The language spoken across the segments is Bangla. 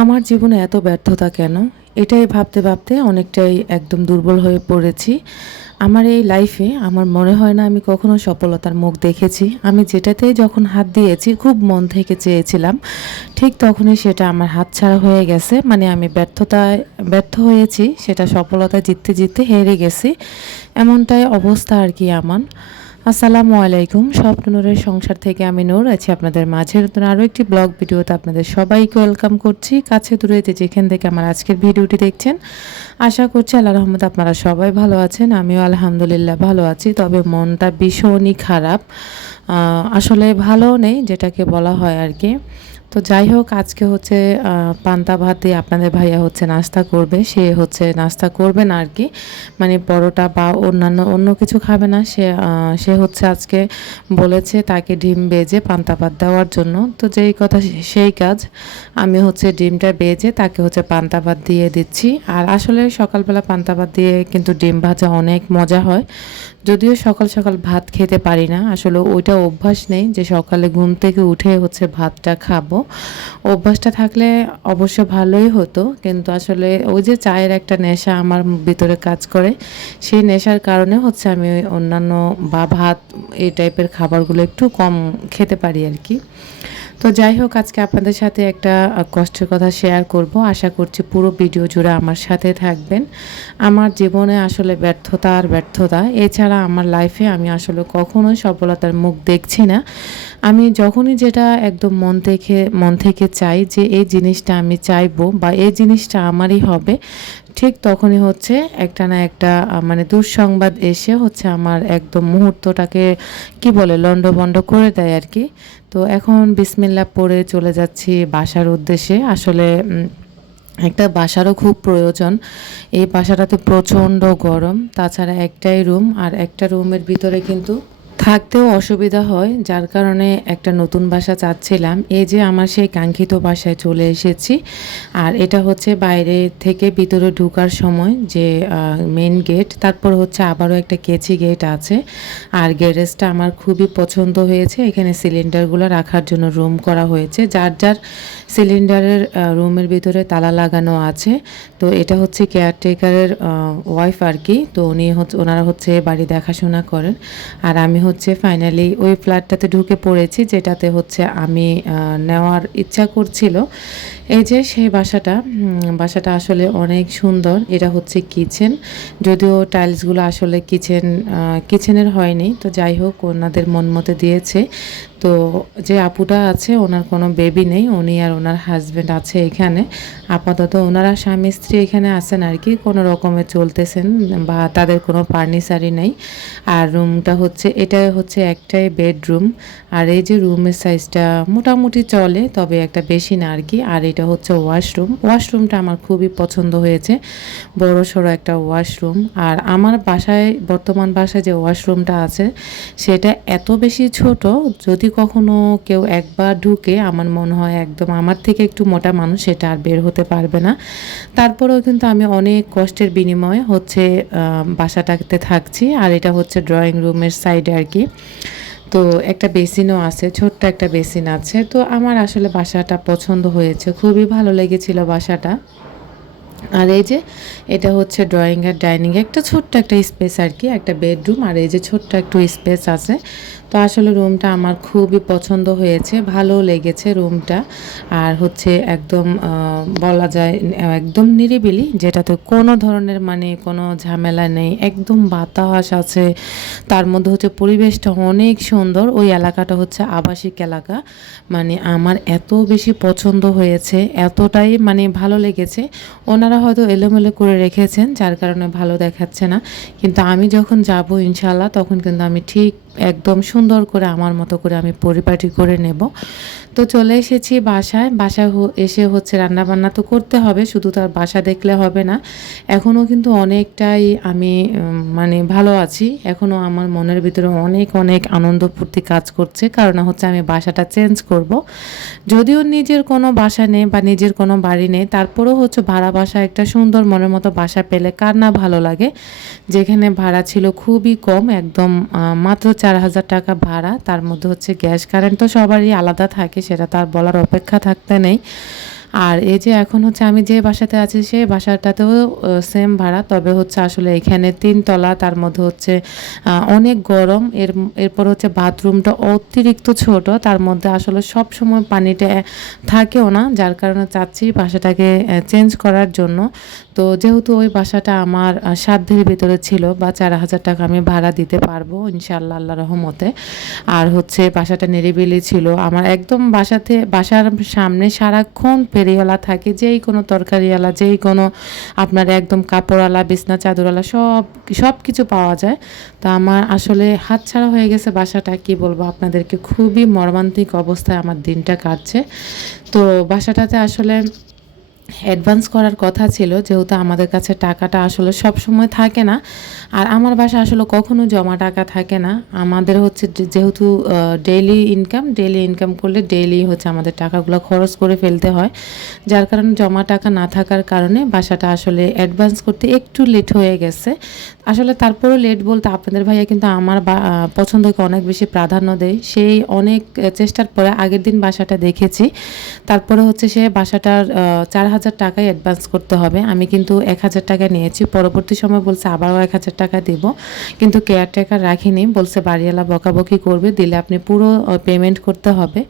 আমার জীবনে এত ব্যর্থতা কেন? এটাই ভাবতে ভাবতে অনেকটাই একদম দুর্বল হয়ে পড়েছি। আমার এই লাইফে আমার মনে হয় না আমি কখনো সফলতার মুখ দেখেছি। আমি যেটাতেই যখন হাত দিয়েছি, খুব মন থেকে চেয়েছিলাম, ঠিক তখনই সেটা আমার হাত ছাড়া হয়ে গেছে। মানে আমি ব্যর্থতায়, ব্যর্থ হয়েছি, সেটা সফলতা জিততে জিততে হেরে গেছি। এমনটাই অবস্থা আর কি আমার। আসসালামু আলাইকুম। স্বপ্ন নূরের সংসার থেকে আমি নূর, আছি আপনাদের মাঝে। নতুন আরও একটি ব্লগ ভিডিওতে আপনাদের সবাইকে ওয়েলকাম করছি। কাছে দূরেতে যেখান থেকে আমার আজকের ভিডিওটি দেখছেন, আশা করছি আল্লাহ রহমত আপনারা সবাই ভালো আছেন। আমিও আলহামদুলিল্লাহ ভালো আছি, তবে মনটা ভীষণই খারাপ। আসলে ভালো নেই, যেটাকে বলা হয় আর কি। তো যাই হোক, আজকে হচ্ছে পান্তা ভাত আপনাদের ভাইয়া হচ্ছে নাস্তা করবে। সে হচ্ছে নাস্তা করবে না আর কি। মানে পরোটা বা অন্যান্য অন্য কিছু খাবে না। সে সে হচ্ছে আজকে বলেছে তাকে ডিম বেজে পান্তা ভাত দেওয়ার জন্য। তো যেই কথা সেই কাজ। আমি হচ্ছে ডিমটা বেজে তাকে হচ্ছে পান্তা ভাত দিয়ে দিচ্ছি। আর আসলে সকালবেলা পান্তা ভাত দিয়ে কিন্তু ডিম ভাজা অনেক মজা হয়। যদিও সকাল সকাল ভাত খেতে পারি না। আসলে ওইটা অভ্যাস নেই যে সকালে ঘুম থেকে উঠে হচ্ছে ভাতটা খাব। অভ্যাসটা থাকলে অবশ্য ভালোই হতো, কিন্তু আসলে ওই যে চায়ের একটা নেশা আমার ভিতরে কাজ করে, সেই নেশার কারণে হচ্ছে আমি অন্যান্য বা ভাত এই টাইপের খাবারগুলো একটু কম খেতে পারি আর কি। তো যাই হোক, আজকে আপনাদের সাথে একটা কষ্টের কথা শেয়ার করব। আশা করছি পুরো ভিডিও জুড়ে আমার সাথে থাকবেন। আমার জীবনে আসলে ব্যর্থতা আর ব্যর্থতা, এছাড়া আমার লাইফে আমি আসলে কখনোই সফলতার মুখ দেখছি না। আমি যখনই যেটা একদম মন থেকে মন থেকে চাই যে, এই জিনিসটা আমি চাইব বা এই জিনিসটা আমারই হবে ঠিক তখনই হচ্ছে একটা না একটা মানে দুঃসংবাদ এসে হচ্ছে আমার একদম মুহূর্তটাকে, কি বলে লন্ডভন্ড করে দেয় আর কি। তো এখন বিসমিল্লা পরে চলে যাচ্ছি বাসার উদ্দেশ্যে। আসলে একটা বাসারও খুব প্রয়োজন। এই বাসাটাতে প্রচণ্ড গরম, তাছাড়া একটাই রুম, আর একটা রুমের ভিতরে কিন্তু থাকতেও অসুবিধা হয়, যার কারণে একটা নতুন বাসা চাচ্ছিলাম। এই যে আমার সেই কাঙ্ক্ষিত বাসায় চলে এসেছি, আর এটা হচ্ছে বাইরে থেকে ভিতরে ঢুকার সময় যে মেন গেট তারপর হচ্ছে আবারও একটা কেচি গেট আছে। আর গ্যারেজটা আমার খুবই পছন্দ হয়েছে, এখানে সিলিন্ডারগুলো রাখার জন্য রুম করা হয়েছে। যার যার সিলিন্ডারের রুমের ভিতরে তালা লাগানো আছে। তো এটা হচ্ছে কেয়ারটেকারের ওয়াইফ আর কি। তো উনি হচ্ছে ওনারা হচ্ছে বাড়ি দেখাশোনা করেন। আর আমি হচ্ছে ফাইনালি ওই ফ্ল্যাটটাতে ঢুকে পড়েছি, যেটাতে হচ্ছে আমি নেওয়ার ইচ্ছা করছিল। এই যে সেই বাসাটা বাসাটা আসলে অনেক সুন্দর। এটা হচ্ছে কিচেন। যদিও টাইলসগুলো আসলে কিচেন কিচেনের হয়নি। তো যাই হোক, ওনাদের মন মতে দিয়েছে। তো যে আপুটা আছে, ওনার কোনো বেবি নেই, উনি আর ওনার হাজব্যান্ড আছে এখানে। আপাতত ওনারা স্বামী স্ত্রী এখানে আছেন আর কি, কোনো রকমে চলতেছেন বা তাদের কোনো ফার্নিচারই নেই। আর রুমটা হচ্ছে, এটা হচ্ছে একটাই বেডরুম আর এই যে রুমের সাইজটা মোটামুটি চলে, তবে একটা বেশি না আর কি। আর এটা হচ্ছে ওয়াশরুম ওয়াশরুমটা আমার খুবই পছন্দ হয়েছে, বড় সড়ো একটা ওয়াশরুম আর আমার বাসায়, বর্তমান বাসায় যে ওয়াশরুমটা আছে, সেটা এত বেশি ছোট, যদি কখনো কেউ একবার ঢুকে আমার মনে হয় একদম আমার থেকে একটু মোটা মানুষ, সেটা আর বের হতে পারবে না। তারপরেও কিন্তু আমি অনেক কষ্টের বিনিময়ে হচ্ছে বাসাটাতে থাকছি, আর এটা হচ্ছে ড্রয়িং রুমের সাইডে আর কি। তো একটা বেসিনও আছে, ছোট্ট একটা বেসিন আছে। তো আমার আসলে বাসাটা পছন্দ হয়েছে, খুবই ভালো লেগেছিল বাসাটা। আর এই যে, এটা হচ্ছে ড্রয়িং আর ডাইনিং একটা ছোট্ট একটা স্পেস আর কি, একটা বেডরুম আর এই যে ছোট্ট একটু স্পেস আছে। তো আসলে রুমটা আমার খুবই পছন্দ হয়েছে ভালো লেগেছে রুমটা। আর হচ্ছে একদম বলা যায়, একদম নিরিবিলি, যেটাতে কোনো ধরনের মানে কোনো ঝামেলা নেই, একদম বাতাস আছে। তার মধ্যে হচ্ছে পরিবেশটা অনেক সুন্দর, ওই এলাকাটা হচ্ছে আবাসিক এলাকা। মানে আমার এত বেশি পছন্দ হয়েছে, এতটাই মানে ভালো লেগেছে। ওনারা হয়তো এলোমেলো করে রেখেছেন, যার কারণে ভালো দেখাচ্ছে না। কিন্তু আমি যখন যাব ইনশাল্লাহ তখন কিন্তু আমি ঠিক একদম সুন্দর করে আমার মতো করে আমি পরিপাটি করে নেব। তো চলে এসেছি বাসায়। বাসায় এসে হচ্ছে রান্না বান্না তো করতে হবে, শুধু তার বাসা দেখলে হবে না। এখনও কিন্তু অনেকটাই আমি মানে ভালো আছি। এখনও আমার মনের ভিতরে অনেক অনেক আনন্দ ফুর্তি কাজ করছে। কারণ হচ্ছে আমি বাসাটা চেঞ্জ করব। যদিও নিজের কোনো বাসা নেই বা নিজের কোনো বাড়ি নেই, তারপরেও হচ্ছে ভাড়া বাসা একটা সুন্দর মনের মতো বাসা পেলে কার না ভালো লাগে। যেখানে ভাড়া ছিল খুবই কম, একদম মাত্র চার হাজার টাকা ভাড়া। তার মধ্যে হচ্ছে গ্যাস, কারেন্ট তো সবারই আলাদা থাকে সেটা তার বলার অপেক্ষা থাকতে নেই। আর এই যে এখন হচ্ছে আমি যে বাসাতে আছি, সেই বাসাটাতেও সেম ভাড়া। তবে হচ্ছে আসলে এখানে তিনতলা, তার মধ্যে হচ্ছে অনেক গরম। এর, এরপর হচ্ছে বাথরুমটা অতিরিক্ত ছোট। তার মধ্যে আসলে সব সময় পানিটা থাকেও না। যার কারণে চাচ্ছি বাসাটাকে চেঞ্জ করার জন্য। তো যেহেতু ওই বাসাটা আমার সাধ্যের ভিতরে ছিল বা চার হাজার টাকা আমি ভাড়া দিতে পারব ইনশাআল্লাহ আল্লাহ রহমতে। আর হচ্ছে বাসাটা নিরিবিলি ছিল। আমার একদম বাসাতে, বাসার সামনে সারাক্ষণ ফেরিওয়ালা থাকে, যেই কোনো তরকারিওয়ালা, যেই কোনো আপনার একদম কাপড়ওয়ালা, বিছনা, চাদরওয়ালা, সব সব কিছু পাওয়া যায়। তো আমার আসলে হাতছাড়া হয়ে গেছে বাসাটা, কি বলব আপনাদেরকে? খুবই মর্মান্তিক অবস্থায় আমার দিনটা কাটছে। তো বাসাটাতে আসলে অ্যাডভান্স করার কথা ছিল, যেহেতু আমাদের কাছে টাকাটা আসলে সব সময় থাকে না। আর আমার বাসা আসলে কখনো জমা টাকা থাকে না। আমাদের হচ্ছে যেহেতু ডেইলি ইনকাম ডেইলি ইনকাম করলে ডেইলি হচ্ছে আমাদের টাকাগুলো খরচ করে ফেলতে হয়। যার কারণে জমা টাকা না থাকার কারণে বাসাটা আসলে অ্যাডভান্স করতে একটু লেট হয়ে গেছে। আসলে তারপরেও লেট বলতে আপনাদের ভাইয়া কিন্তু আমার পছন্দকে অনেক বেশি প্রাধান্য দেয়। সেই অনেক চেষ্টার পরে আগের দিন বাসাটা দেখেছি। তারপরে হচ্ছে সে বাসাটার চার হাজার টাকায় অ্যাডভান্স করতে হবে। আমি কিন্তু এক হাজার টাকা নিয়েছি। পরবর্তী সময় বলছে আবারও এক হাজার টাকা দিব। কিন্তু কেয়ারটেকার রাখিনি। বলছে বাড়িওয়ালা বকাবকি করবে। দিলে আপনি পুরো পেমেন্ট করতে হবে।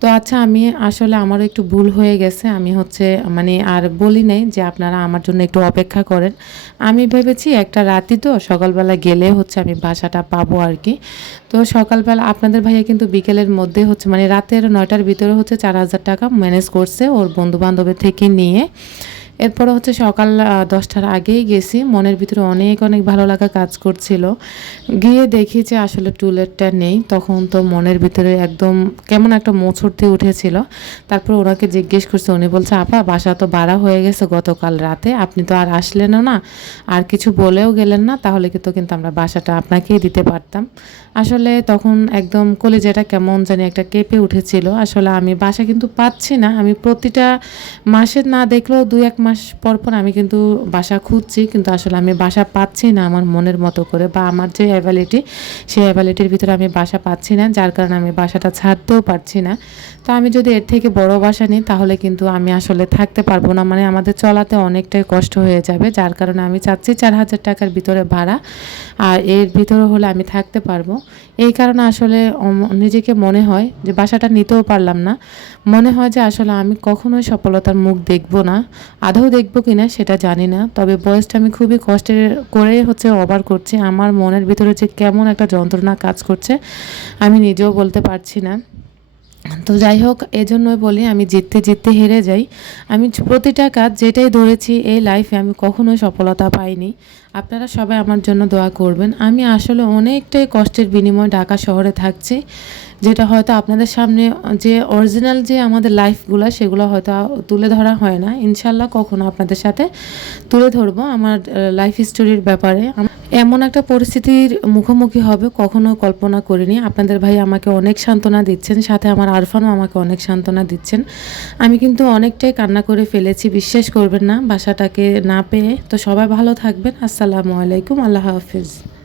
তো আচ্ছা আমি আসলে আমারও একটু ভুল হয়ে গেছে। আমি হচ্ছে মানে আর বলি নাই যে আপনারা আমার জন্য একটু অপেক্ষা করেন। আমি ভেবেছি একটা রাতি তো সকালবেলা গেলে হচ্ছে আমি বাসাটা পাবো আর কি। তো সকালবেলা আপনাদের ভাইয়া কিন্তু বিকেলের মধ্যে হচ্ছে মানে রাতের নয়টার ভিতরে হচ্ছে চার হাজার টাকা ম্যানেজ করছে। ওর বন্ধু বান্ধবের থেকে নিয়ে নিয়ে এরপরে হচ্ছে সকাল দশটার আগেই গেছি। মনের ভিতরে অনেক অনেক ভালো লাগা কাজ করছিল। গিয়ে দেখি যে আসলে টুলেটটা নেই। তখন তো মনের ভিতরে একদম কেমন একটা মোছরতে উঠেছিল। তারপর ওনাকে জিজ্ঞেস করছে, উনি বলছে, আপা, বাসা তো বাড়া হয়ে গেছে গতকাল রাতে। আপনি তো আর আসলেনও না। আর কিছু বলেও গেলেন না। তাহলে কিন্তু কিন্তু আমরা বাসাটা আপনাকেই দিতে পারতাম। আসলে তখন একদম কলিজাটা কেমন জানি একটা কেঁপে উঠেছিল। আসলে আমি বাসা কিন্তু পাচ্ছি না। আমি প্রতিটা মাসে না দেখলেও দুই, এক মাস পর পর আমি কিন্তু বাসা খুঁজছি, কিন্তু আসলে আমি বাসা পাচ্ছি না আমার মনের মতো করে বা আমার যে অ্যাবিলিটি সেই অ্যাবিলিটির ভিতরে আমি বাসা পাচ্ছি না, যার কারণে আমি বাসাটা ছাড়তেও পারছি না। তো আমি যদি এর থেকে বড় বাসা নিই, তাহলে কিন্তু আমি আসলে থাকতে পারব না। মানে আমাদের চলাতে অনেকটাই কষ্ট হয়ে যাবে, যার কারণে আমি চাচ্ছি চার হাজার টাকার ভিতরে ভাড়া, আর এর ভিতরে হলে আমি থাকতে পারব। এই কারণে আসলে নিজেকে মনে হয় যে বাসাটা নিতেও পারলাম না। মনে হয় যে আসলে আমি কখনোই সফলতার মুখ দেখব না। আদৌ দেখব কিনা সেটা জানি না, তবে বয়সটা আমি খুবই কষ্টের করে হচ্ছে অবার করছি। আমার মনের ভিতরে যে কেমন একটা যন্ত্রণা কাজ করছে, আমি নিজেও বলতে পারছি না। তো যাই হোক, এজন্যই বলি আমি জিততে জিততে হেরে যাই। আমি প্রতিটা কাজ যেটাই ধরেছি এই লাইফে আমি কখনোই সফলতা পাইনি। আপনারা সবাই আমার জন্য দোয়া করবেন। আমি আসলে অনেকটাই কষ্টের বিনিময়ে ঢাকা শহরে থাকছি, যেটা হয়তো আপনাদের সামনে যে অরিজিনাল যে আমাদের লাইফগুলো সেগুলো হয়তো তুলে ধরা হয় না। ইনশাল্লাহ কখনো আপনাদের সাথে তুলে ধরবো আমার লাইফ স্টোরির ব্যাপারে। এমন একটা পরিস্থিতির মুখোমুখি হবে কখনো কল্পনা করিনি। আপনাদের ভাই আমাকে অনেক সান্ত্বনা দিচ্ছেন, সাথে আমার আরফানও আমাকে অনেক সান্ত্বনা দিচ্ছেন। আমি কিন্তু অনেকটাই কান্না করে ফেলেছি, বিশ্বাস করবেন না, বাসাটাকে না পেয়ে। তো সবাই ভালো থাকবেন, আসসালামু আলাইকুম, আল্লাহ হাফিজ।